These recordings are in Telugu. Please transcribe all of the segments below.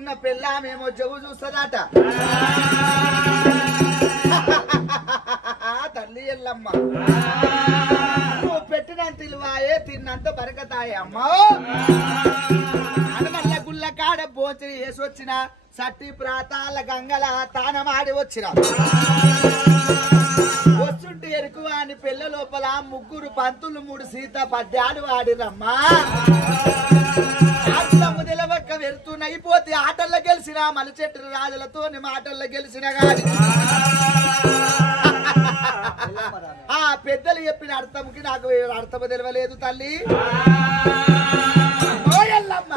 చేసుకున్న పెళ్ళామేమో చెవు చూస్తుందట. తల్లి ఎల్లమ్మ నువ్వు పెట్టినంత ఇలువాయే తిన్నంత బరకతాయే అమ్మా. అనమల్ల గుళ్ళ కాడ భోజనం వేసి వచ్చిన సట్టి ప్రాతాల గంగల తానమాడి వచ్చిన వస్తుంటే ఎరుకు అని పెళ్ళ లోపల ముగ్గురు పంతులు 3 సీత పద్యాలు వాడిరమ్మా. నిలవక్క వెళ్తున్న అయిపోతే ఆటల్లో గెలిచిన మలిచెట్టు రాజులతో మాటల్లో గెలిచిన గాని ఆ పెద్దలు చెప్పిన అర్థంకి నాకు అర్థం తెలవలేదు తల్లి. ఓయల్లమ్మ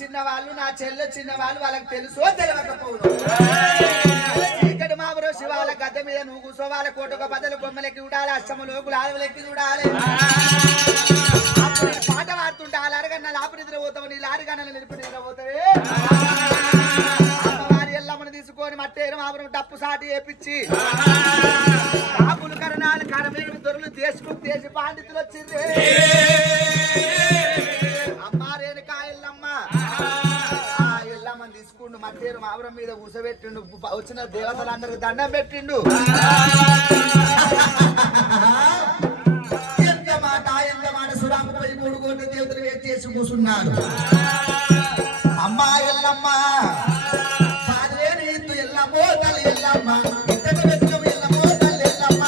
చిన్నవాళ్ళు నా చెల్లె చిన్నవాళ్ళు వాళ్ళకి తెలుసో తెలియకపోదు. ఇక్కడ మామూలు శివాల గద్ద మీద నువ్వు కూర్చో వాళ్ళ కోటొక బద్దలు బొమ్మలెక్కి చూడాలి, అష్టములు గులాలెక్కి చూడాలి. పాట పాడుతుంటే ఆ లారిగన్న లాపు నిద్ర పోతావు, నీ లారిగన్న నిలిపి నిద్ర పోతావే. అమ్మవారి ఎల్లమ్మను తీసుకొని మట్టేరు మామూలు డప్పు సాటి వేపించి ఆపులు కరణాలు కరమేమి దొరలు దేశకు దేశ పాండితులు వచ్చింది. తీసుకుండు మట్టేరు మావరం మీద ఊసబెట్టిండు, వచ్చిన దేవతలందరికి దండం పెట్టిండు. ఎంత మాట సురాముపై 3 కోట్ల దేవతలు వేసి కూర్చున్నారు. అమ్మా ఎల్లమ్మ ఎల్లమ్మో తల్లి ఎల్లమ్మ ఎల్లమ్మో తల్లి ఎల్లమ్మ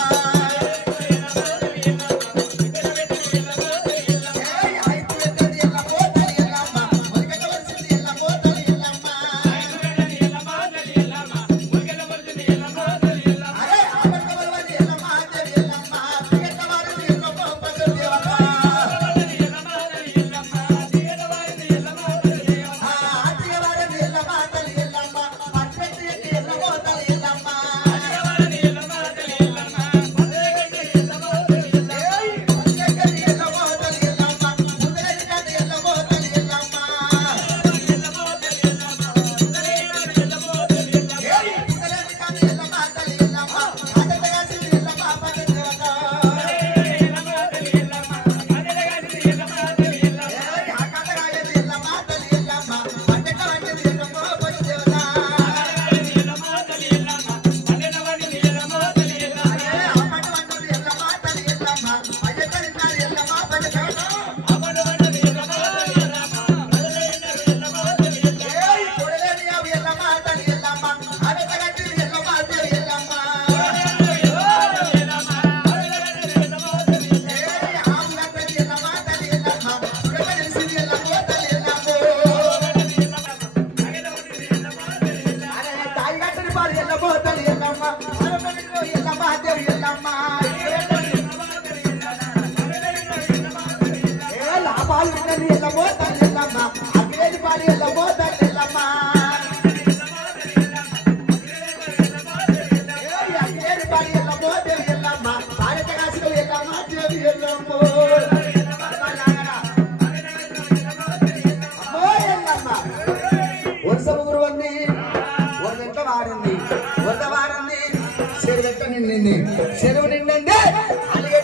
చెరువు నిండింది అలిగే